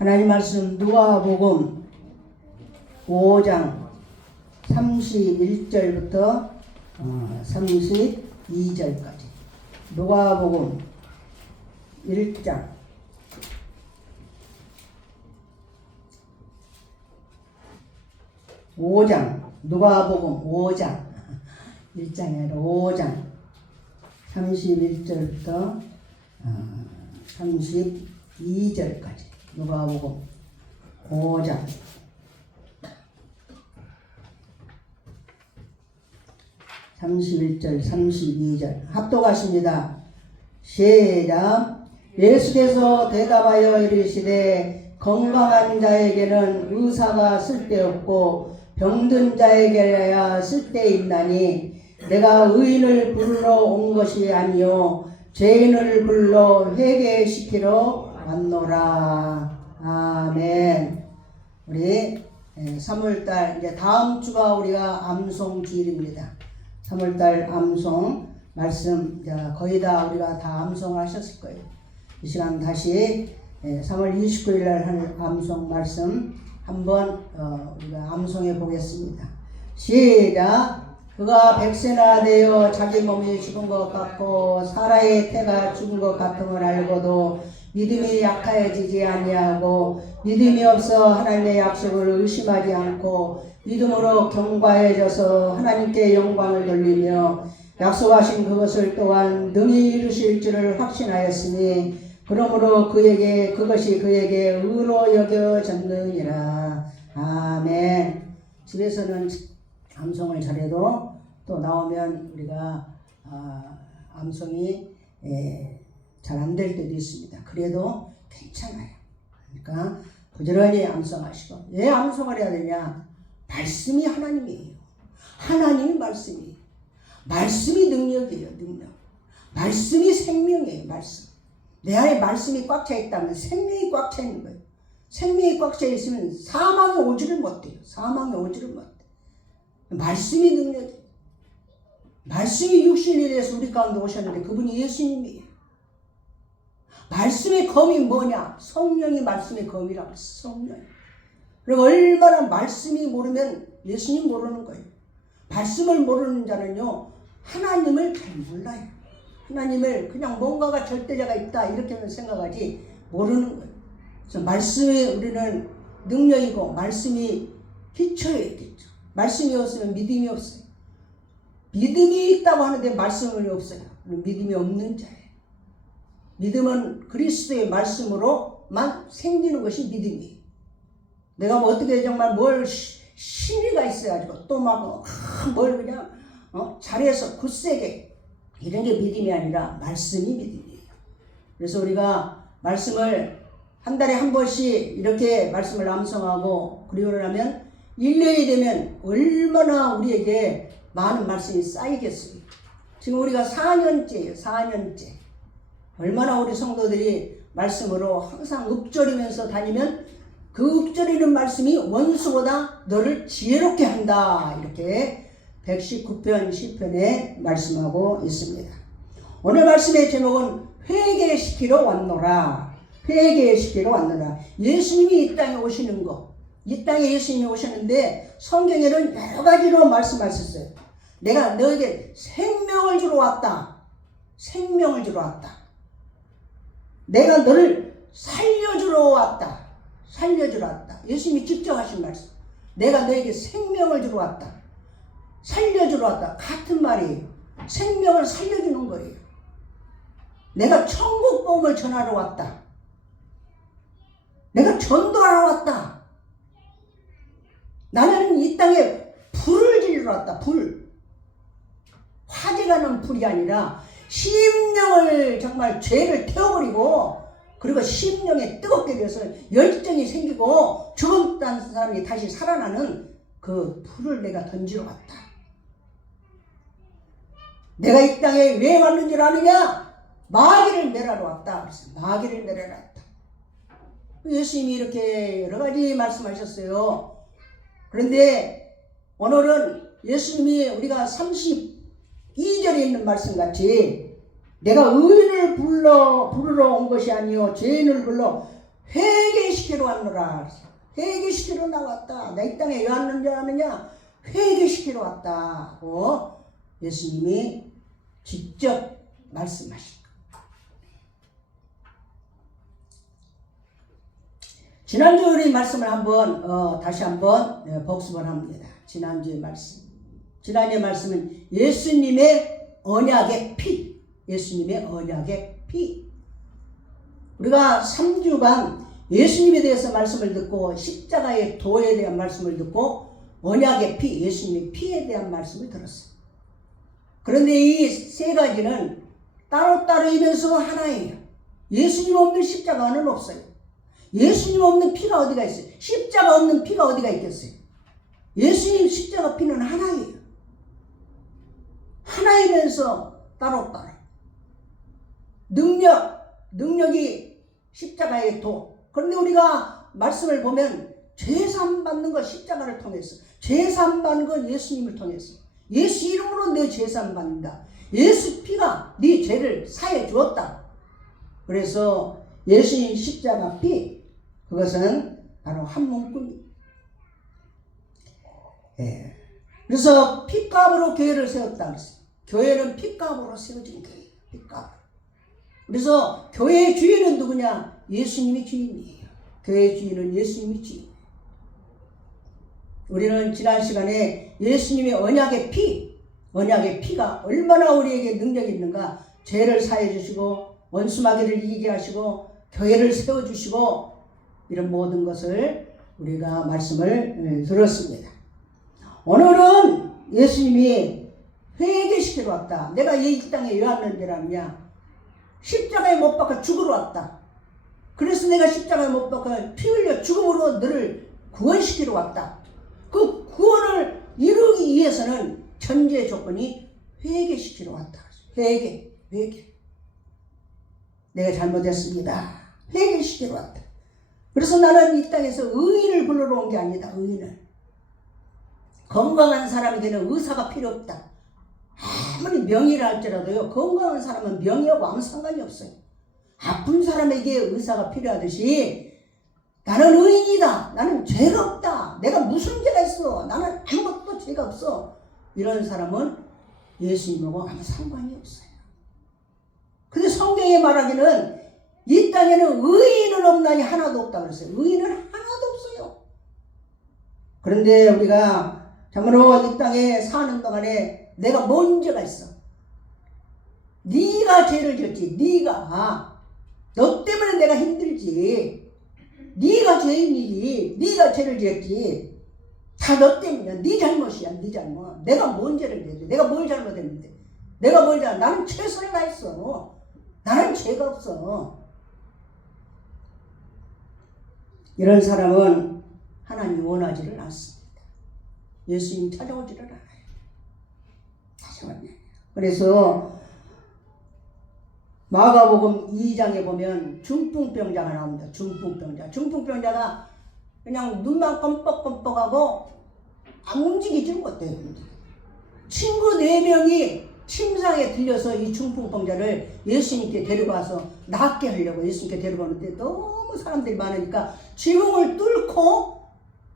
하나님 말씀 누가복음 5장 31절부터 32절까지 누가복음 1장 5장 누가복음 5장 1장이 아니라 5장 31절부터 32절까지 누가복음 5장 31절 32절 합독하십니다. 시작. 예수께서 대답하여 이르시되 건강한 자에게는 의사가 쓸데없고 병든 자에게야 쓸데있나니 내가 의인을 부르러 온 것이 아니요 죄인을 불러 회개시키러 왔노라. 아멘. 우리 3월달 이제 다음 주가 우리가 암송 주일입니다. 3월달 암송 말씀 거의 다 우리가 다 암송하셨을 거예요. 이 시간 다시 3월 29일 날 할 암송 말씀 한번 우리가 암송해 보겠습니다. 시작. 그가 백세나 되어 자기 몸이 죽은 것 같고 사라의 태가 죽은 것 같음을 알고도 믿음이 약하여지지 아니하고 믿음이 없어 하나님의 약속을 의심하지 않고 믿음으로 견고해져서 하나님께 영광을 돌리며 약속하신 그것을 또한 능히 이루실 줄을 확신하였으니 그러므로 그것이 그에게 의로 여겨졌느니라. 아멘. 집에서는 암송을 잘해도 또 나오면 우리가 암송이 잘 안 될 때도 있습니다. 그래도 괜찮아요. 그러니까 부지런히 암송하시고. 왜 암송을 해야 되냐? 말씀이 하나님이에요. 하나님이 말씀이에요. 말씀이 능력이에요. 능력. 말씀이 생명이에요. 말씀. 내 안에 말씀이 꽉 차 있다면 생명이 꽉 차 있는 거예요. 생명이 꽉 차 있으면 사망이 오지를 못해요. 사망이 오지를 못해요. 말씀이 능력이에요. 말씀이 육신이 돼서 우리 가운데 오셨는데 그분이 예수님이에요. 말씀의 검이 뭐냐? 성령이 말씀의 검이라고 했어. 성령. 그리고 얼마나 말씀이 모르면 예수님 모르는 거예요. 말씀을 모르는 자는요 하나님을 잘 몰라요. 하나님을 그냥 뭔가가 절대자가 있다 이렇게만 생각하지 모르는 거예요. 그래서 말씀이 우리는 능력이고 말씀이 기초예요. 기초. 말씀이 없으면 믿음이 없어요. 믿음이 있다고 하는데 말씀이 없어요. 믿음이 없는 자예요. 믿음은 그리스도의 말씀으로만 생기는 것이 믿음이에요. 내가 뭐 어떻게 정말 뭘 신의가 있어가지고 또 막 뭘 그냥 잘해서 굳세게 이런 게 믿음이 아니라 말씀이 믿음이에요. 그래서 우리가 말씀을 한 달에 한 번씩 이렇게 말씀을 암송하고 그리고 나면 1년이 되면 얼마나 우리에게 많은 말씀이 쌓이겠어요. 지금 우리가 4년째예요. 4년째. 얼마나 우리 성도들이 말씀으로 항상 읊조리면서 다니면 그 읊조리는 말씀이 원수보다 너를 지혜롭게 한다. 이렇게 119편 시편에 말씀하고 있습니다. 오늘 말씀의 제목은 회개시키러 왔노라. 회개시키러 왔노라. 예수님이 이 땅에 오시는 거. 이 땅에 예수님이 오셨는데 성경에는 여러 가지로 말씀하셨어요. 내가 너에게 생명을 주러 왔다. 생명을 주러 왔다. 내가 너를 살려주러 왔다. 살려주러 왔다. 예수님이 직접 하신 말씀. 내가 너에게 생명을 주러 왔다. 살려주러 왔다. 같은 말이에요. 생명을 살려주는 거예요. 내가 천국 복음을 전하러 왔다. 내가 전도하러 왔다. 나는 이 땅에 불을 지르러 왔다. 불. 화재가 난 불이 아니라 심령을 정말 죄를 태워버리고 그리고 심령에 뜨겁게 돼서 열정이 생기고 죽었다는 사람이 다시 살아나는 그 불을 내가 던지러 왔다. 내가 이 땅에 왜 왔는 줄 아느냐? 마귀를 멸하러 왔다. 그래서 마귀를 멸하러 왔다. 예수님이 이렇게 여러 가지 말씀하셨어요. 그런데 오늘은 예수님이 우리가 32절에 있는 말씀같이 내가 의인을 부르러 온 것이 아니요 죄인을 불러 회개시키러 왔노라. 회개시키러 나왔다. 나 이 땅에 왜 왔는지 아느냐? 회개시키러 왔다고 예수님이 직접 말씀하십니다. 지난주 우리 말씀을 다시 한번 복습을 합니다. 지난주의 말씀. 지난주의 말씀은 예수님의 언약의 피. 예수님의 언약의 피. 우리가 3주간 예수님에 대해서 말씀을 듣고 십자가의 도에 대한 말씀을 듣고 언약의 피, 예수님의 피에 대한 말씀을 들었어요. 그런데 이 세 가지는 따로따로이면서 하나예요. 예수님 없는 십자가는 없어요. 예수님 없는 피가 어디가 있어요? 십자가 없는 피가 어디가 있겠어요? 예수님 십자가 피는 하나예요. 하나이면서 따로따로. 능력이 십자가의 도. 그런데 우리가 말씀을 보면 죄사함 받는 것 십자가를 통해서, 죄사함 받는 것 예수님을 통해서, 예수 이름으로 내 죄사함 받는다. 예수 피가 네 죄를 사해 주었다. 그래서 예수님 십자가 피, 그것은 바로 한 몸뿐이에요. 예. 그래서 피값으로 교회를 세웠다 그랬어요. 교회는 피값으로 세워진 교회예요. 피값. 그래서 교회의 주인은 누구냐? 예수님이 주인이에요. 교회의 주인은 예수님이 주인. 우리는 지난 시간에 예수님의 언약의 피가 얼마나 우리에게 능력이 있는가, 죄를 사해 주시고 원수마귀를 이기게 하시고 교회를 세워주시고 이런 모든 것을 우리가 말씀을 들었습니다. 오늘은 예수님이 회개시키러 왔다. 내가 이 땅에 왜 왔는지라냐? 십자가에 못 박혀 죽으러 왔다. 그래서 내가 십자가에 못 박혀 피 흘려 죽음으로 너를 구원시키러 왔다. 그 구원을 이루기 위해서는 전제 조건이 회개시키러 왔다. 회개. 내가 잘못했습니다. 회개시키러 왔다. 그래서 나는 이 땅에서 의인을 불러러 온 게 아니다. 의인을. 건강한 사람에게는 의사가 필요 없다. 아무리 명의를 할지라도요, 건강한 사람은 명의하고 아무 상관이 없어요. 아픈 사람에게 의사가 필요하듯이 나는 의인이다. 나는 죄가 없다. 내가 무슨 죄가 있어. 나는 아무것도 죄가 없어. 이런 사람은 예수님하고 아무 상관이 없어요. 근데 성경에 말하기는 이 땅에는 의인은 없나니 하나도 없다 그랬어요. 의인은 하나도 없어요. 그런데 우리가 참으로 이 땅에 사는 동안에 내가 뭔 죄가 있어? 네가 죄를 지었지. 너 때문에 내가 힘들지. 네가 죄인이지. 네가 죄를 지었지. 다 너 때문이야. 네 잘못이야. 네 잘못. 내가 뭔 죄를 지었지? 내가 뭘 잘못했는데? 나는 최선을 다했어. 나는 죄가 없어. 이런 사람은 하나님 원하지를 않습니다. 예수님 찾아오지를 않아요. 그래서 마가복음 2장에 보면 중풍병자가 나옵니다. 중풍병자가 그냥 눈만 껌뻑껌뻑하고 안 움직이지는 못해요. 친구 4명이 침상에 들려서 이 중풍병자를 예수님께 데려가서 낫게 하려고 예수님께 데려가는데 너무 사람들이 많으니까 지붕을 뚫고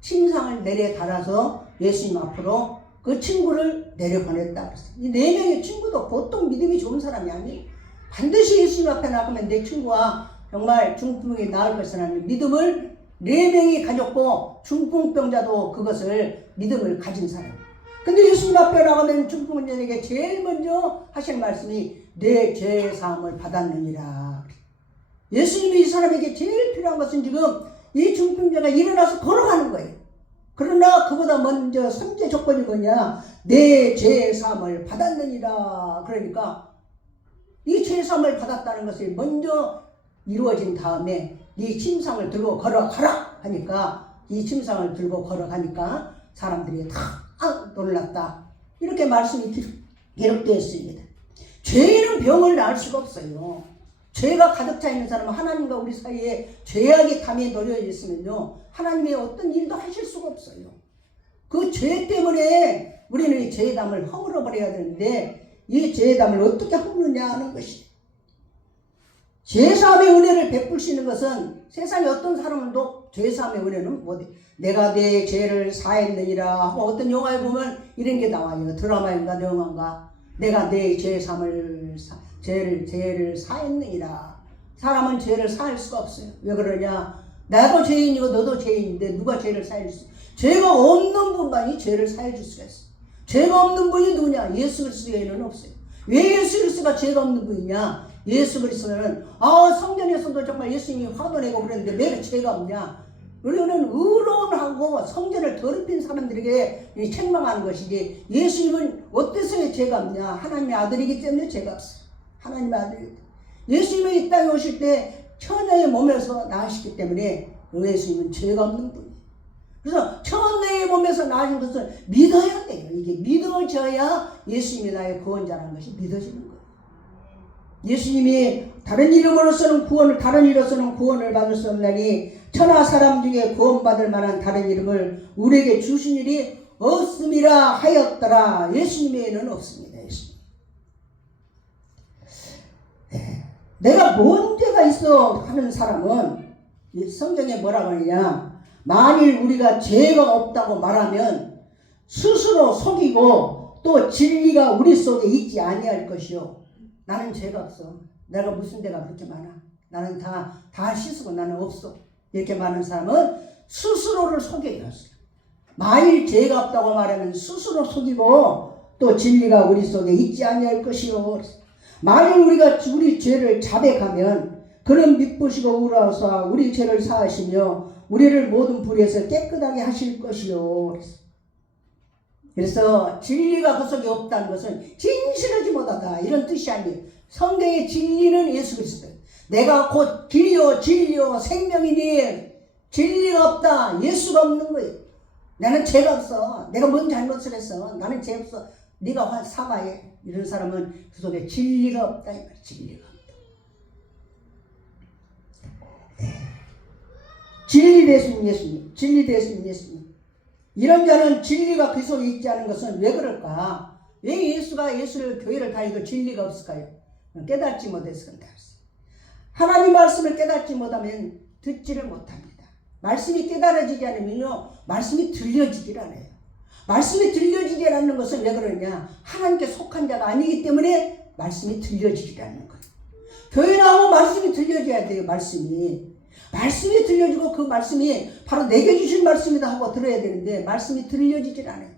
침상을 내려 달아서 예수님 앞으로 그 친구를 내려보냈다 그랬어요. 이 4명의 친구도 보통 믿음이 좋은 사람이 아니에요. 반드시 예수님 앞에 나가면 내 친구와 정말 중풍이 나을 것이라는 믿음을 4명이 가졌고 중풍병자도 그것을 믿음을 가진 사람. 근데 예수님 앞에 나가면 중풍병자에게 제일 먼저 하실 말씀이 내 죄 사함을 받았느니라. 예수님이 이 사람에게 제일 필요한 것은 지금 이 중풍병자가 일어나서 걸어가는 거예요. 그러나 그보다 먼저 선제 조건이 뭐냐? 내 죄 사함을 받았느니라. 그러니까 이 죄 사함을 받았다는 것이 먼저 이루어진 다음에 네 침상을 들고 걸어가라 하니까 이 침상을 들고 걸어가니까 사람들이 다 놀랐다. 이렇게 말씀이 기록되어 있습니다. 죄인은 병을 날 수가 없어요. 죄가 가득 차 있는 사람은 하나님과 우리 사이에 죄악이 담에 놓여 있으면요, 하나님의 어떤 일도 하실 수가 없어요. 그 죄 때문에 우리는 이 죄담을 허물어 버려야 되는데 이 죄담을 어떻게 허무느냐 하는 것이. 죄사함의 은혜를 베푸시는 것은 세상에 어떤 사람도 죄사함의 은혜는 못해. 내가 내 죄를 사했느니라 하고 어떤 영화에 보면 이런 게 나와요. 드라마인가 영화인가. 내가 내 죄를 사했느니라. 사람은 죄를 사할 수가 없어요. 왜 그러냐? 나도 죄인이고 너도 죄인인데 누가 죄를 사할 수 있어요? 죄가 없는 분만이 죄를 사해 줄 수가 있어요. 죄가 없는 분이 누구냐? 예수 그리스도 외에는 없어요. 왜 예수 그리스도가 죄가 없는 분이냐? 예수 그리스도는 성전에서도 정말 예수님이 화도 내고 그랬는데 왜 죄가 없냐? 우리는 의로운하고 성전을 더럽힌 사람들에게 책망하는 것이지, 예수님은 어때서 죄가 없냐? 하나님의 아들이기 때문에 죄가 없어요. 하나님의 아들이기 때문에. 예수님이 이 땅에 오실 때 처녀의 몸에서 나으시기 때문에 예수님은 죄가 없는 분이에요. 그래서 처녀의 몸에서 나으신 것을 믿어야 돼요. 이게 믿어져야 예수님이 나의 구원자라는 것이 믿어지는 거예요. 예수님이 다른 이름으로서는 구원을 받을 수 없나니 천하 사람 중에 구원받을 만한 다른 이름을 우리에게 주신 일이 없음이라 하였더라. 예수님에는 없습니다. 예수님. 내가 뭔 죄가 있어 하는 사람은 성경에 뭐라고 하느냐? 만일 우리가 죄가 없다고 말하면 스스로 속이고 또 진리가 우리 속에 있지 아니할 것이요. 나는 죄가 없어. 내가 무슨 죄가 그렇게 많아. 나는 다 씻고 나는 없어. 이렇게 말하는 사람은 스스로를 속여요. 만일 죄가 없다고 말하면 스스로 속이고 또 진리가 우리 속에 있지 아니할 것이요. 만일 우리가 우리 죄를 자백하면 그는 미쁘시고 우러서 우리 죄를 사하시며 우리를 모든 불의에서 깨끗하게 하실 것이요. 그래서 진리가 그 속에 없다는 것은 진실하지 못하다 이런 뜻이 아니에요. 성경의 진리는 예수 그리스도. 내가 곧 길이요 진리요 생명이니 진리가 없다. 예수가 없는 거예요. 나는 죄가 없어. 내가 뭔 잘못을 했어. 나는 죄 없어. 네가 사과해. 이런 사람은 그 속에 진리가 없다. 이 말이야. 진리가 없다. 진리 대신 예수님. 진리 대신 예수님. 이런 자는 진리가 그 속에 있지 않은 것은 왜 그럴까? 왜 예수를 교회를 다니고 진리가 없을까요? 깨닫지 못해서 그런다. 하나님 말씀을 깨닫지 못하면 듣지를 못합니다. 말씀이 깨달아지지 않으면요, 말씀이 들려지질 않아요. 말씀이 들려지지 않는 것은 왜 그러냐? 하나님께 속한 자가 아니기 때문에 말씀이 들려지지 않는 거예요. 교회 나오면 말씀이 들려져야 돼요. 말씀이 들려지고 그 말씀이 바로 내게 주신 말씀이다 하고 들어야 되는데 말씀이 들려지질 않아요.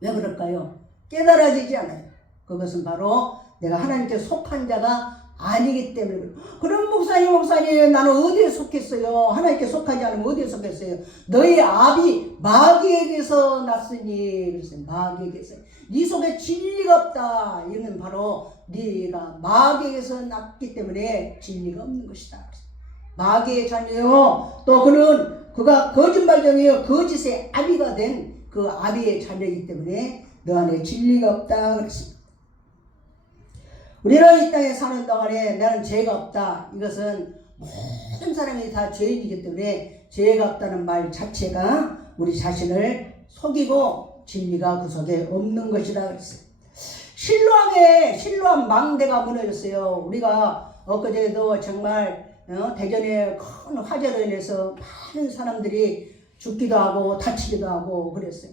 왜 그럴까요? 깨달아지지 않아요. 그것은 바로 내가 하나님께 속한 자가 아니기 때문에. 그럼 목사님 나는 어디에 속했어요? 하나님께 속하지 않으면 어디에 속했어요? 너희 아비 마귀에게서 났으니. 그래서 마귀에게서. 네 속에 진리가 없다. 이는 바로 네가 마귀에게서 났기 때문에 진리가 없는 것이다. 마귀의 자녀요. 또 그가 거짓말쟁이요. 거짓의 아비가 된 그 아비의 자녀이기 때문에 너 안에 진리가 없다. 그랬습니다. 우리는 이 땅에 사는 동안에 나는 죄가 없다. 이것은 모든 사람이 다 죄인이기 때문에 죄가 없다는 말 자체가 우리 자신을 속이고 진리가 그 속에 없는 것이라 그랬어요. 실로암 망대가 무너졌어요. 우리가 엊그제도 정말 대전에 큰 화재로 인해서 많은 사람들이 죽기도 하고 다치기도 하고 그랬어요.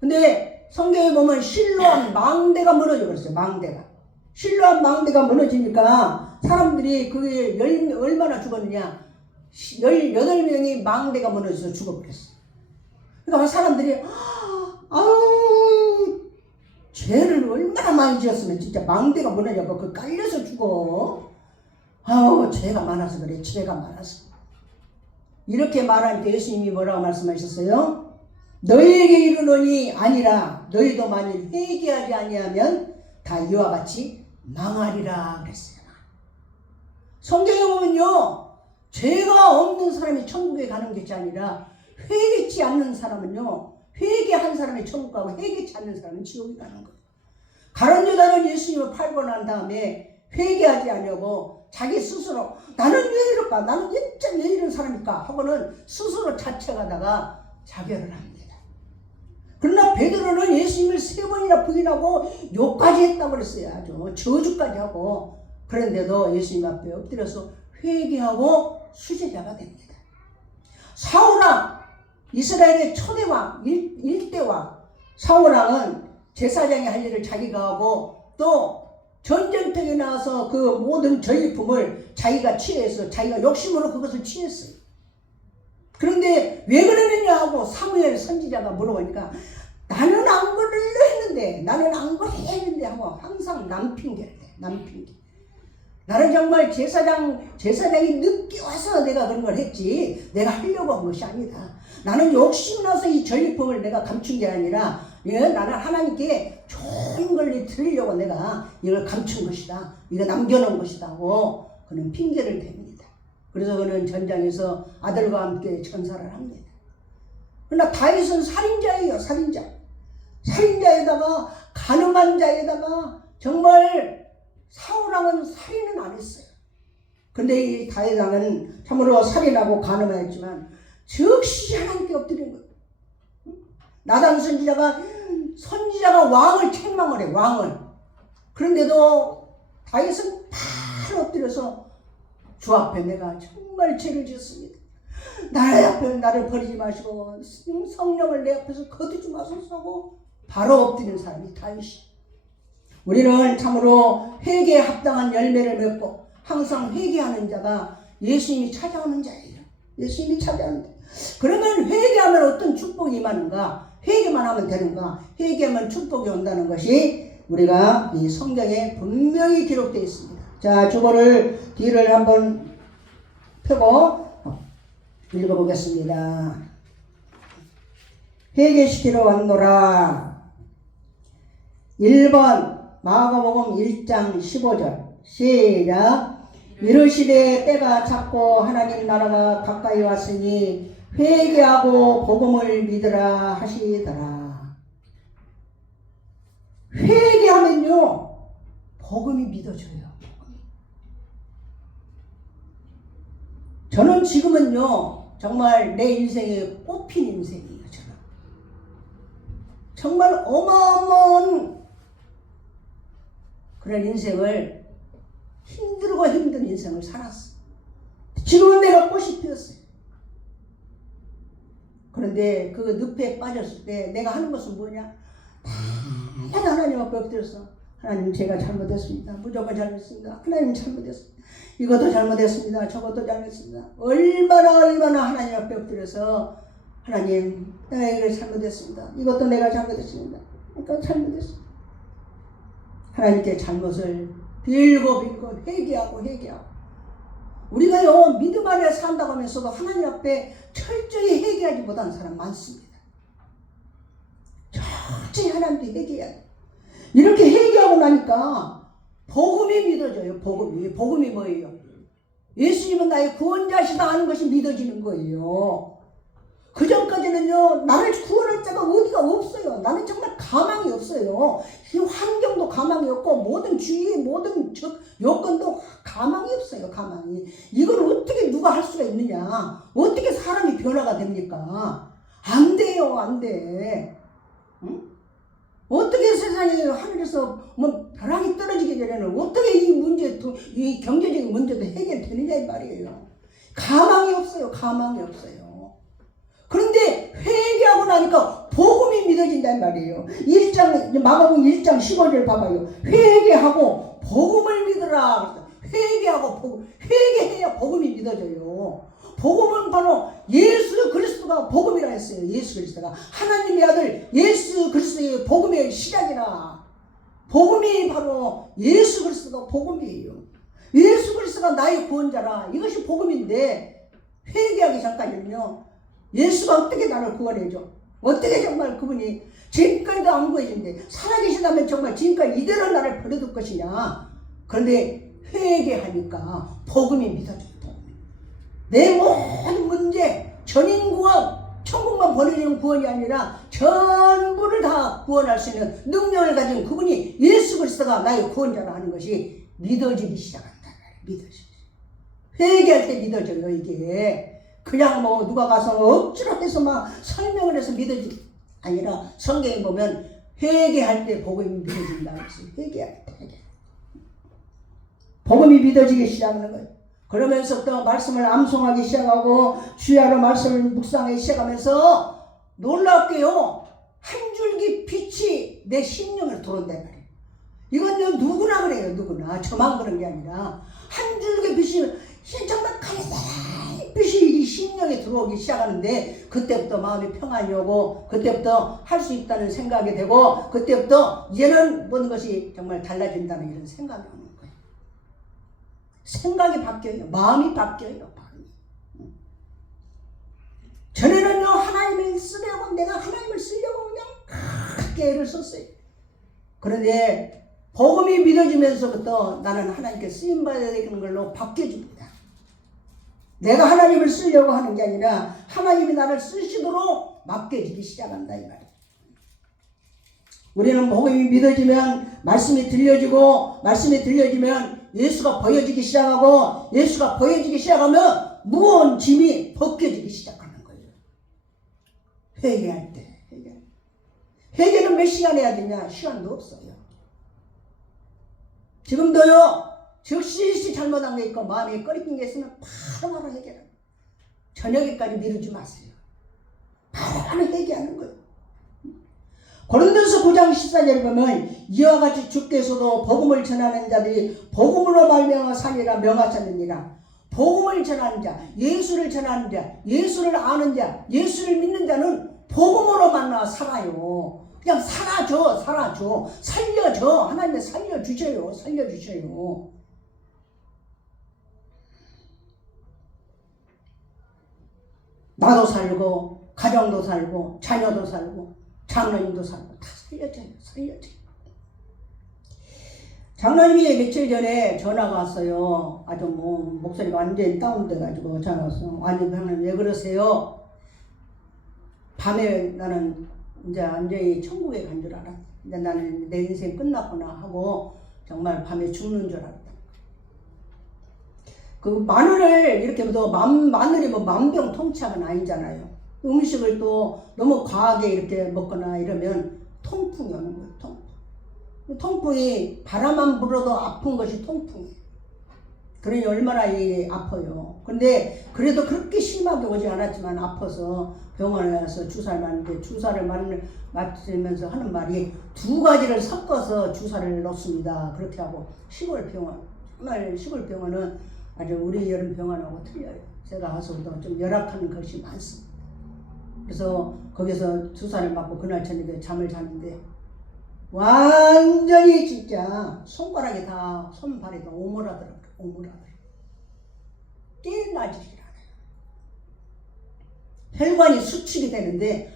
근데 성경에 보면 실로암 망대가 무너져 버렸어요. 실로암 망대가 무너지니까 사람들이 그게 얼마나 죽었느냐? 18명이 망대가 무너져서 죽어버렸어요. 그러니까 사람들이 죄를 얼마나 많이 지었으면 진짜 망대가 무너져서 그 깔려서 죽어. 죄가 많아서 그래. 죄가 많아서. 이렇게 말하니까 예수님이 뭐라고 말씀하셨어요? 너희에게 이르노니 아니라 너희도 만일 회개하지 아니하면 다 이와 같이 망하리라 그랬어요. 성경에 보면요, 죄가 없는 사람이 천국에 가는 것이 아니라 회개치 않는 사람은요, 회개한 사람이 천국 가고 회개치 않는 사람은 지옥에 가는 거예요. 가론 유다는 예수님을 팔고 난 다음에 회개하지 않냐고 자기 스스로 나는 왜 이럴까? 나는 진짜 왜 이런 사람일까? 하고는 스스로 자책하다가 자결을 합니다. 그러나 베드로는 예수님을 3번이나 부인하고 욕까지 했다고 그랬어요. 아주 저주까지 하고 그런데도 예수님 앞에 엎드려서 회개하고 수제자가 됩니다. 사울왕, 이스라엘의 초대왕, 일대왕. 사울왕은 제사장이 할 일을 자기가 하고 또 전쟁터에 나와서 그 모든 전리품을 자기가 취해서 자기가 욕심으로 그것을 취했어요. 그런데 왜 그러느냐 하고 사무엘 선지자가 물어보니까 나는 안 그러려 했는데 나는 안 그러려 했는데 하고 항상 남 핑계를 대. 남 핑계. 나는 정말 제사장이 늦게 와서 내가 그런 걸 했지 내가 하려고 한 것이 아니다. 나는 욕심나서 이 전리품을 내가 감춘 게 아니라 나는 하나님께 좋은 걸 드리려고 내가 이걸 감춘 것이다. 이거 남겨놓은 것이다 하고 그는 핑계를 댑니다. 그래서 그는 전장에서 아들과 함께 전사를 합니다. 그러나 다윗은 살인자예요. 살인자에다가 가늠한 자에다가 정말 사울왕은 살인은 안 했어요. 근데 이 다윗왕은 참으로 살인하고 가늠하였지만 즉시 하나님께 엎드린 거예요. 나단 선지자가 왕을 책망을 해. 왕을. 그런데도 다윗은 바로 엎드려서 주 앞에 내가 정말 죄를 지었습니다. 나를 버리지 마시고 성령을 내 앞에서 거두지 마소서 하고 바로 엎드린 사람이 다윗이. 우리는 참으로 회개에 합당한 열매를 맺고 항상 회개하는 자가 예수님이 찾아오는 자예요. 예수님이 찾아오는 자. 그러면 회개하면 어떤 축복이 임하는가? 회개만 하면 되는가? 회개하면 축복이 온다는 것이 우리가 이 성경에 분명히 기록되어 있습니다. 자, 주보를 뒤를 한번 펴고 읽어보겠습니다. 회개시키러 왔노라. 1번 마가복음 1장 15절 시작. 이르시되 때가 찼고 하나님 나라가 가까이 왔으니 회개하고 복음을 믿으라 하시더라. 회개하면요 복음이 믿어져요. 저는 지금은요 정말 내 인생에 꽃핀 인생이에요. 저는 정말 어마어마한 그런 인생을 힘들고 힘든 인생을 살았어. 지금은 내가 꽃이 피었어요. 그런데 그 늪에 빠졌을 때 내가 하는 것은 뭐냐? 다 하나님 앞에 엎드려서 하나님 제가 잘못했습니다. 무조건 잘못했습니다. 하나님 잘못했습니다. 이것도 잘못했습니다. 저것도 잘못했습니다. 얼마나 하나님 앞에 엎드려서 하나님 내가 이걸 잘못했습니다. 이것도 내가 잘못했습니다. 그러니까 잘못했습니다. 하나님께 잘못을 빌고 회개하고 우리가요 믿음 안에 산다고 하면서도 하나님 앞에 철저히 회개하지 못하는 사람 많습니다. 철저히 하나님께 회개해야 돼. 이렇게 회개하고 나니까 복음이 믿어져요. 복음이 뭐예요? 예수님은 나의 구원자시다 하는 것이 믿어지는 거예요. 그 전까지는요 나를 구원할 자가 어디가 없어요. 나는 정말 가망이 없어요. 이 환경도 가망이 없고 모든 주위의 모든 요건도 가망이 없어요. 가망이. 이걸 어떻게 누가 할 수가 있느냐? 어떻게 사람이 변화가 됩니까? 안 돼요. 안 돼. 응? 어떻게 세상에 하늘에서 뭐 벼락이 떨어지기 전에는 어떻게 이 경제적인 문제도 해결되느냐 이 말이에요. 가망이 없어요. 그런데 회개하고 나니까 복음이 믿어진단 말이에요. 마가복음 1장 15절 봐봐요. 회개하고 복음을 믿으라. 회개해야 복음이 믿어져요. 복음은 바로 예수 그리스도가 복음이라 했어요. 예수 그리스도가 하나님의 아들 예수 그리스도의 복음의 시작이라. 복음이 바로 예수 그리스도가 복음이에요. 예수 그리스도가 나의 구원자라. 이것이 복음인데 회개하기 전까지는요 예수가 어떻게 나를 구원해줘? 어떻게 정말 그분이 지금까지도 안 구해준대. 살아계시다면 정말 지금까지 이대로 나를 버려둘 것이냐? 그런데 회개하니까 복음이 믿어져요. 내 모든 문제, 전인 구원, 천국만 보내주는 구원이 아니라 전부를 다 구원할 수 있는 능력을 가진 그분이 예수 그리스도가 나의 구원자라 하는 것이 믿어지기 시작한다. 회개할 때 믿어져요. 이게 그냥 뭐 누가 가서 억지로 해서 막 설명을 해서 믿어지 아니라 성경에 보면 회개할 때 복음이 믿어진다. 회개할 때 복음이 믿어지기 시작하는 거예요. 그러면서부터 말씀을 암송하기 시작하고 주야로 말씀을 묵상하기 시작하면서 놀랍게요. 한 줄기 빛이 내 심령을 들어온단 말이에요. 이건 누구나 그래요. 누구나. 저만 그런 게 아니라 한 줄기 빛이 정말 가느다란 빛이 이 심령에 들어오기 시작하는데 그때부터 마음이 평안이 오고 그때부터 할 수 있다는 생각이 되고 그때부터 이제는 모든 것이 정말 달라진다는 이런 생각이 오는 거예요. 생각이 바뀌어요. 마음이 바뀌어요. 마음이. 전에는요 하나님을 쓰려고 내가 하나님을 쓰려고 그냥 크게 애를 썼어요. 그런데 복음이 믿어지면서부터 나는 하나님께 쓰임받아야 되는 걸로 바뀌어집니다. 내가 하나님을 쓰려고 하는 게 아니라 하나님이 나를 쓰시도록 맡겨지기 시작한다 이 말이에요. 우리는 복음이 믿어지면 말씀이 들려지고 말씀이 들려지면 예수가 보여지기 시작하고 예수가 보여지기 시작하면 무거운 짐이 벗겨지기 시작하는 거예요. 회개할 때 회개는 몇 시간 해야 되냐? 시간도 없어요. 지금도요 즉시 잘못한 게 있고 마음에 꺼리낀 게 있으면 바로 회개하는 저녁에까지 미루지 마세요. 바로 회개하는 거예요. 고린도서 9장 14절에 보면 이와 같이 주께서도 복음을 전하는 자들이 복음으로 말미암아 살리라 명하셨느니라. 복음을 전하는 자, 예수를 전하는 자, 예수를 아는 자, 예수를 믿는 자는 복음으로 만나 살아요. 그냥 살아줘. 살려줘. 하나님이 살려주셔요. 나도 살고 가정도 살고 자녀도 살고 장로님도 살고 다 살려줘요. 장로님이 며칠 전에 전화가 왔어요. 아주 목소리가 완전히 다운돼가지고 전화 왔어. 아니 장로님 왜 그러세요? 밤에 나는 이제 완전히 천국에 간 줄 알았어. 이제 나는 내 인생 끝났구나 하고 정말 밤에 죽는 줄 알았다. 그 마늘을 이렇게 마늘이 만병통치약은 아니잖아요. 음식을 또 너무 과하게 이렇게 먹거나 이러면 통풍이 오는 거예요. 통풍이 바람만 불어도 아픈 것이 통풍이에요. 그러니 얼마나 아파요. 근데 그래도 그렇게 심하게 오지 않았지만 아파서 병원에 가서 주사를 맞는데 주사를 맞으면서 하는 말이 두 가지를 섞어서 주사를 놓습니다. 그렇게 하고 시골병원, 정말 시골병원은 아주 우리 여름 병원하고 틀려요. 제가 가서도 좀 열악한 것이 많습니다. 그래서 거기서 주사를 맞고 그날 저녁에 잠을 잤는데 완전히 진짜 손가락이 다 손발이 다 오므라더라고요. 깨어나지질 않아요. 혈관이 수축이 되는데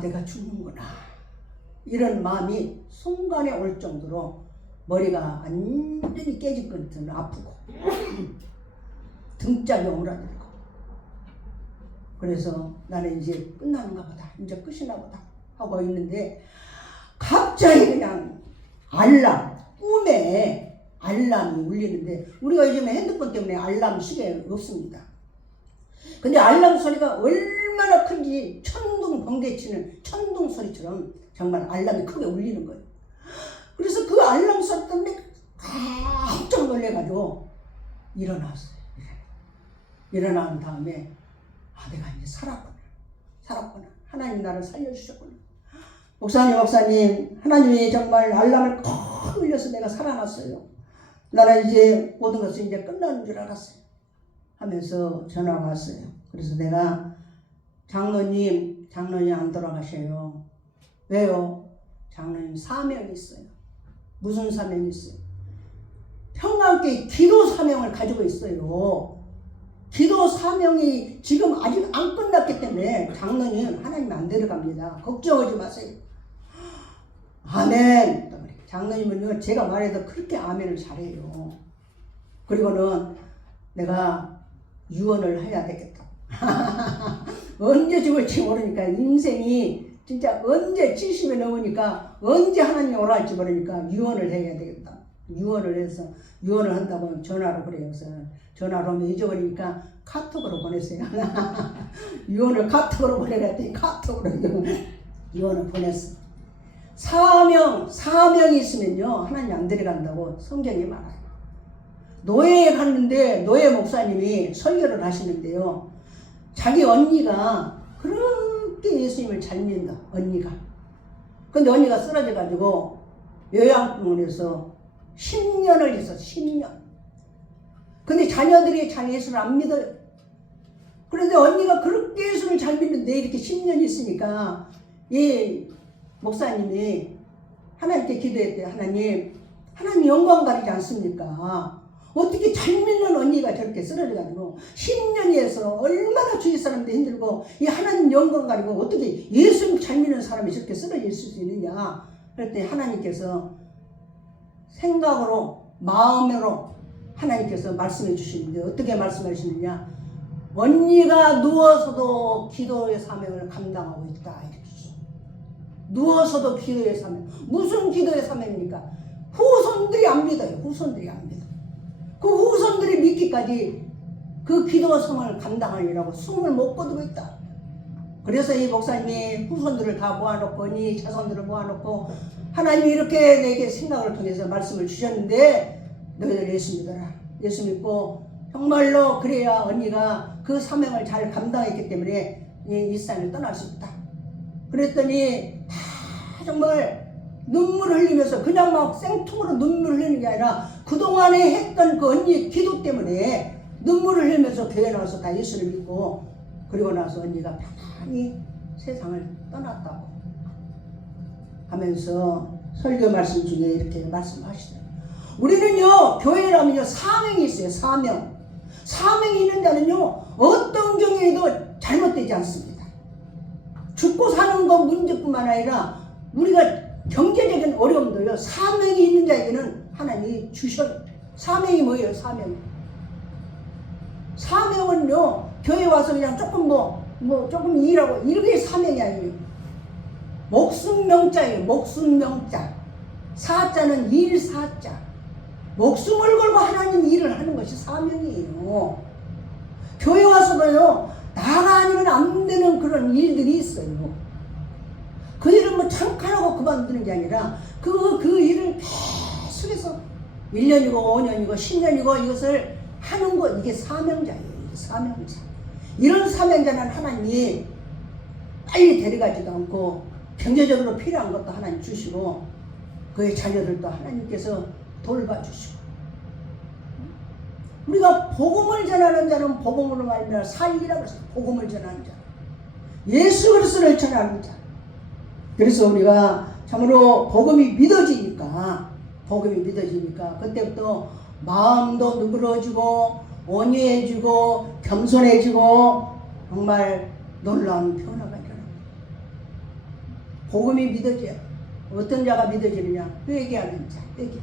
내가 죽는구나 이런 마음이 순간에 올 정도로 머리가 완전히 깨질 것 같은 아프고 등짝이 오므라들고 그래서 나는 이제 끝나는가 보다 이제 끝이나 보다 하고 있는데 갑자기 그냥 꿈에 알람이 울리는데 우리가 요즘에 핸드폰 때문에 알람 시계 없습니다. 근데 알람 소리가 얼마나 큰지 천둥 번개치는 천둥 소리처럼 정말 알람이 크게 울리는 거예요. 그래서 그 알람 소리 때문에 깜짝 놀래가지고 일어났어요. 일어난 다음에 내가 이제 살았구나. 하나님 나를 살려주셨구나. 목사님 하나님이 정말 알람을 콕 울려서 내가 살아났어요. 나는 이제 모든 것이 이제 끝나는 줄 알았어요. 하면서 전화가 왔어요. 그래서 내가 장로님 안 돌아가셔요. 왜요? 장로님 사명이 있어요. 무슨 사명이 있어요? 평강교회 기도 사명을 가지고 있어요. 기도 사명이 지금 아직 안 끝났기 때문에 장로님 하나님 안 데려갑니다. 걱정하지 마세요. 아멘. 장로님은요 제가 말해도 그렇게 아멘을 잘해요. 그리고는 내가 유언을 해야 되겠다. 언제 죽을지 모르니까 인생이 진짜 언제 70이 넘으니까 언제 하나님이 오라 할지 모르니까 유언을 해야 되겠다. 유언을 해서 유언을 한다고 전화로 그래요. 그래서 전화로 하면 잊어버리니까 카톡으로 보냈어요. 유언을 카톡으로 보내라 했더니 카톡으로 유언을 보냈어. 사명이 있으면요 하나님 안 데려간다고 성경이 말해요. 노예에 갔는데 노예 목사님이 설교를 하시는데요. 자기 언니가 그렇게 예수님을 잘 믿는다. 언니가. 근데 언니가 쓰러져가지고 요양병원에서 10년을 있었어. 10년. 근데 자녀들이 잘 예수를 안 믿어요. 그런데 언니가 그렇게 예수를 잘 믿는데 이렇게 10년 있으니까 이 목사님이 하나님께 기도했대요. 하나님 영광 가리지 않습니까? 어떻게 잘 믿는 언니가 저렇게 쓰러져가지고 10년에서 얼마나 주위 사람들 힘들고 이 하나님 영광 가리고 어떻게 예수 잘 믿는 사람이 저렇게 쓰러질 수 있느냐. 그랬더니 하나님께서 생각으로 마음으로 하나님께서 말씀해 주시는데 어떻게 말씀하시느냐. 언니가 누워서도 기도의 사명을 감당하고 있다. 이렇게 주죠. 누워서도 기도의 사명. 무슨 기도의 사명입니까? 후손들이 안 믿어요. 후손들이 안 믿어. 그 후손들이 믿기까지 그 기도 성을 감당하려고 숨을 못 거두고 있다. 그래서 이 목사님이 후손들을 다 모아놓고 언니 자손들을 모아놓고 하나님이 이렇게 내게 생각을 통해서 말씀을 주셨는데 너희들 예수 믿어라. 예수 믿고 정말로 그래야 언니가 그 사명을 잘 감당했기 때문에 이 세상을 떠날 수 있다. 그랬더니 다 정말 눈물을 흘리면서 그냥 막 생통으로 눈물을 흘리는 게 아니라 그동안에 했던 그 언니의 기도 때문에 눈물을 흘리면서 교회 나와서 다 예수를 믿고 그리고 나서 언니가 편안히 세상을 떠났다고 하면서 설교 말씀 중에 이렇게 말씀하시더라고요. 우리는요 교회에 나면요 사명이 있어요. 사명이 있는 자는요 어떤 경우에도 잘못되지 않습니다. 죽고 사는 것 문제뿐만 아니라 우리가 경제적인 어려움도요 사명이 있는 자에게는 하나님이 주셔요. 사명이 뭐예요? 사명은요 교회 와서 그냥 조금 조금 일하고 이렇게 사명이 아니에요. 목숨 명자예요. 목숨 명자. 사자는 일사자. 목숨을 걸고 하나님 일을 하는 것이 사명이에요. 교회 와서도요 나가 아니면 안 되는 그런 일들이 있어요. 그 일은 뭐 잠깐 하고 그만두는 게 아니라 그 일을 계속해서 1년이고 5년이고 10년이고 이것을 하는 것 이게 사명자예요. 이게 사명자. 이런 사명자는 하나님이 빨리 데려가지도 않고 경제적으로 필요한 것도 하나님 주시고 그의 자녀들도 하나님께서 돌봐주시고 우리가 복음을 전하는 자는 복음으로 말미암아 살리라고 했어요. 복음을 전하는 자 예수 그리스도를 전하는 자. 그래서 우리가 참으로 복음이 믿어지니까 그때부터 마음도 누그러지고 온유해지고 겸손해지고 정말 놀라운 변화가 일어납니다. 복음이 믿어져요. 어떤 자가 믿어지느냐? 회개하는 자. 회개.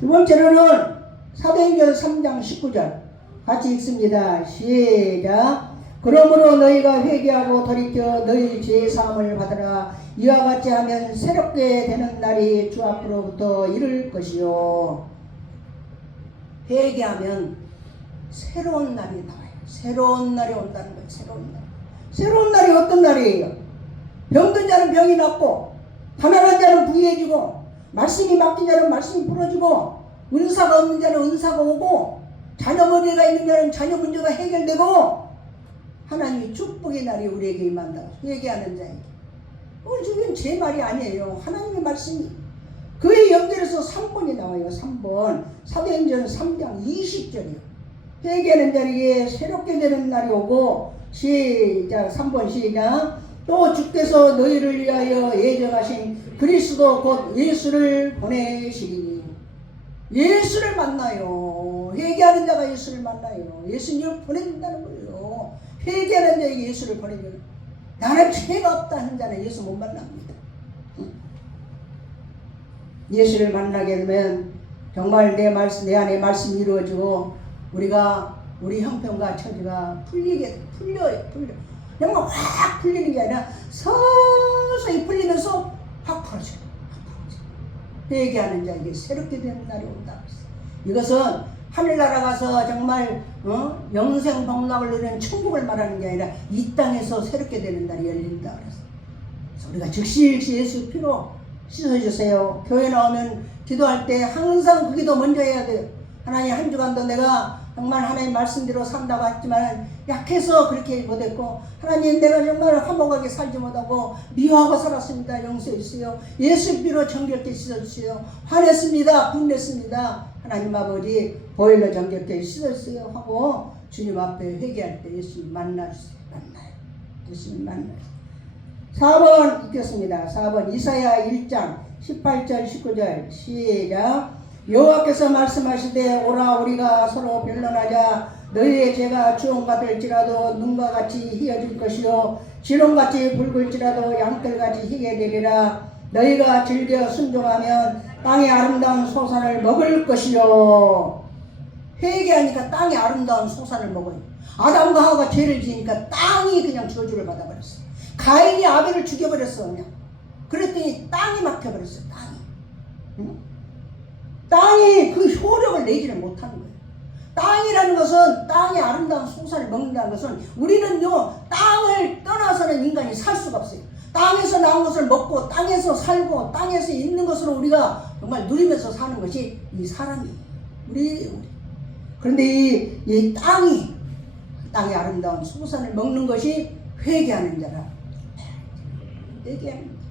두 번째로는 사도행전 3장 19절 같이 읽습니다. 시작. 그러므로 너희가 회개하고 돌이켜 너희 죄 사함을 받으라. 이와 같이 하면 새롭게 되는 날이 주 앞으로부터 이를 것이요. 회개하면 새로운 날이 나와요. 새로운 날이 온다는 거예요. 새로운 날이 어떤 날이에요? 병든 자는 병이 낫고 가난한 자는 부유해지고 말씀이 막힌 자는 말씀이 풀어지고 은사가 없는 자는 은사가 오고 자녀 문제가 있는 자는 자녀 문제가 해결되고 하나님의 축복의 날이 우리에게 임한다. 회개하는 자에게. 지금 제 말이 아니에요. 하나님의 말씀이. 그에 연결해서 3번이 나와요. 3번. 사도행전 3장 20절이요. 회개하는 자에게 새롭게 되는 날이 오고 시작. 3번 시작. 또 주께서 너희를 위하여 예정하신 그리스도 곧 예수를 보내시리니. 예수를 만나요. 회개하는 자가 예수를 만나요. 예수님을 보내준다는 거예요. 회개하는 자에게 예수를 보내면 나는 죄가 없다 하는 자는 예수 못 만납니다. 예수를 만나게 되면 정말 내 안에 말씀이 이루어지고 우리 형편과 처지가 풀려요. 정말 확 풀리는 게 아니라 서서히 풀리면서 확 풀어져요. 회개하는 자에게 새롭게 되는 날이 온다. 이것은 하늘나라 가서 정말 영생 복락을 누리는 천국을 말하는 게 아니라 이 땅에서 새롭게 되는 날이 열린다 그래서 우리가 즉시 예수 피로 씻어주세요. 교회 나오면 기도할 때 항상 그 기도 먼저 해야 돼요. 하나님 한 주간도 내가 정말 하나님 말씀대로 산다고 했지만 약해서 그렇게 못했고 하나님 내가 정말 화목하게 살지 못하고 미워하고 살았습니다. 용서해 주세요. 예수 비로 정결케 씻어주세요. 화냈습니다. 분냈습니다. 하나님 아버지 보혈로 정결케 씻어주세요 하고 주님 앞에 회개할 때 예수님 만나요. 예수님 만나요. 4번 읽겠습니다. 4번 이사야 1장 18절 19절 시작. 여호와께서 말씀하시되 오라 우리가 서로 변론하자. 너희의 죄가 주홍 같을지라도 눈과 같이 희어질 것이요 진홍같이 붉을지라도 양털같이 희게 되리라. 너희가 즐겨 순종하면 땅의 아름다운 소산을 먹을 것이요. 회개하니까 땅의 아름다운 소산을 먹어요. 아담과 하와가 죄를 지으니까 땅이 그냥 저주를 받아버렸어. 가인이 아벨을 죽여버렸어. 그냥 그랬더니 땅이 막혀버렸어. 땅이 응? 땅이 그 효력을 내지를 못하는 거예요. 땅이라는 것은 땅의 아름다운 소산을 먹는다는 것은 우리는요 땅을 떠나서는 인간이 살 수가 없어요. 땅에서 나온 것을 먹고 땅에서 살고 땅에서 있는 것으로 우리가 정말 누리면서 사는 것이 이 사람이에요. 우리. 그런데 이 땅이 땅의 아름다운 소산을 먹는 것이 회개하는 자라. 회개하는 자.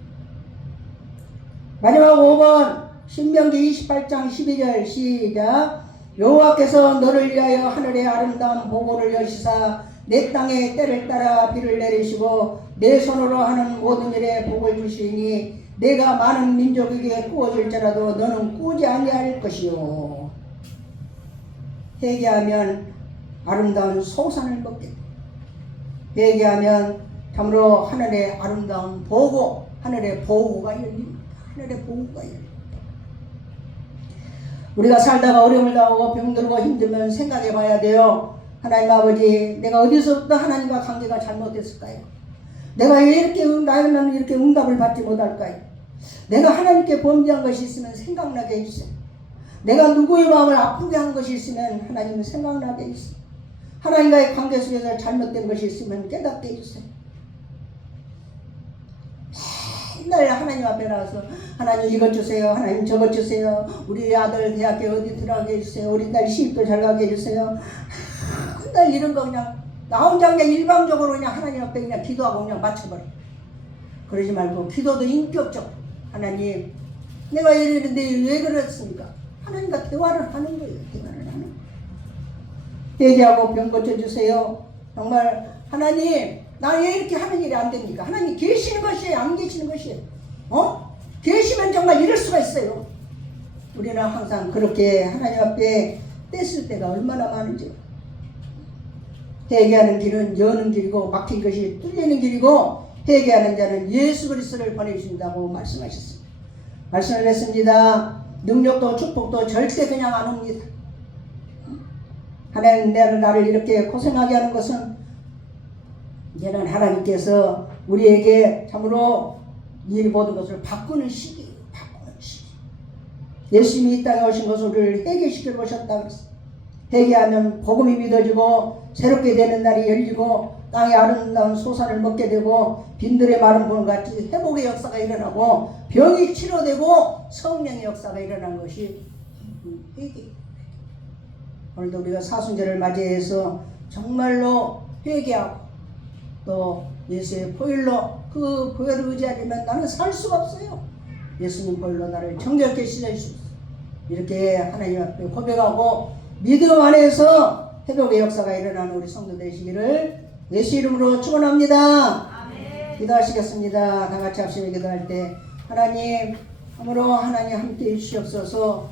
마지막 5번 신명기 28장 12절 시작. 여호와께서 너를 위하여 하늘의 아름다운 보고를 여시사 내 땅에 때를 따라 비를 내리시고 내 손으로 하는 모든 일에 복을 주시니 내가 많은 민족에게 꾸어질지라도 너는 꾸지 아니할 것이요. 회개하면 아름다운 소산을 먹게 돼. 회개하면 참으로 하늘의 아름다운 보고, 하늘의 보고가 열립니다. 하늘의 보고가 열립니다. 우리가 살다가 어려움을 당하고 병들고 힘들면 생각해 봐야 돼요. 하나님 아버지, 내가 어디서부터 하나님과 관계가 잘못됐을까요? 내가 왜 이렇게 나는 이렇게 응답을 받지 못할까요? 내가 하나님께 범죄한 것이 있으면 생각나게 해주세요. 내가 누구의 마음을 아프게 한 것이 있으면 하나님은 생각나게 해주세요. 하나님과의 관계 속에서 잘못된 것이 있으면 깨닫게 해주세요. 맨날 하나님 앞에 나와서 하나님 이것 주세요. 하나님 저것 주세요. 우리 아들 대학교 어디 들어가게 해주세요. 우리 딸 시집도 잘 가게 해주세요. 맨날 이런 거 그냥 나 혼자 그냥 일방적으로 그냥 하나님 앞에 그냥 기도하고 그냥 맞춰버려. 그러지 말고 기도도 인격적. 하나님 내가 이랬는데 왜 그랬습니까? 하나님과 대화를 하는 거예요. 대화를 하는 거예요. 회개하고 병 고쳐주세요. 정말 하나님 나 왜 이렇게 하는 일이 안 됩니까? 하나님 계시는 것이에요? 안 계시는 것이에요? 계시면 정말 이럴 수가 있어요. 우리는 항상 그렇게 하나님 앞에 뗐을 때가 얼마나 많은지. 회개하는 길은 여는 길이고 막힌 것이 뚫리는 길이고 회개하는 자는 예수 그리스도를 보내주신다고 말씀하셨습니다. 말씀을 했습니다. 능력도 축복도 절대 그냥 안 옵니다. 하나님 나를 이렇게 고생하게 하는 것은 이제는 하나님께서 우리에게 참으로 이 모든 것을 바꾸는 시기예요. 바꾸는 시기. 예수님이 이 땅에 오신 것을 우리를 회개시켜 보셨다 그랬어요. 회개하면 복음이 믿어지고 새롭게 되는 날이 열리고 땅의 아름다운 소산을 먹게 되고 빈들의 마른 봄같이 회복의 역사가 일어나고 병이 치료되고 성령의 역사가 일어난 것이 회개. 오늘도 우리가 사순절을 맞이해서 정말로 회개하고 또 예수의 보혈로 그 보혈을 의지하려면 나는 살 수가 없어요. 예수님 보혈로 나를 정결케 씻어주십시오. 이렇게 하나님 앞에 고백하고 믿음 안에서 회복의 역사가 일어나는 우리 성도 되시기를 예수 이름으로 축원합니다. 아멘. 기도하시겠습니다. 다 같이 합심에 기도할 때 하나님 참으로 하나님 함께 해주시옵소서.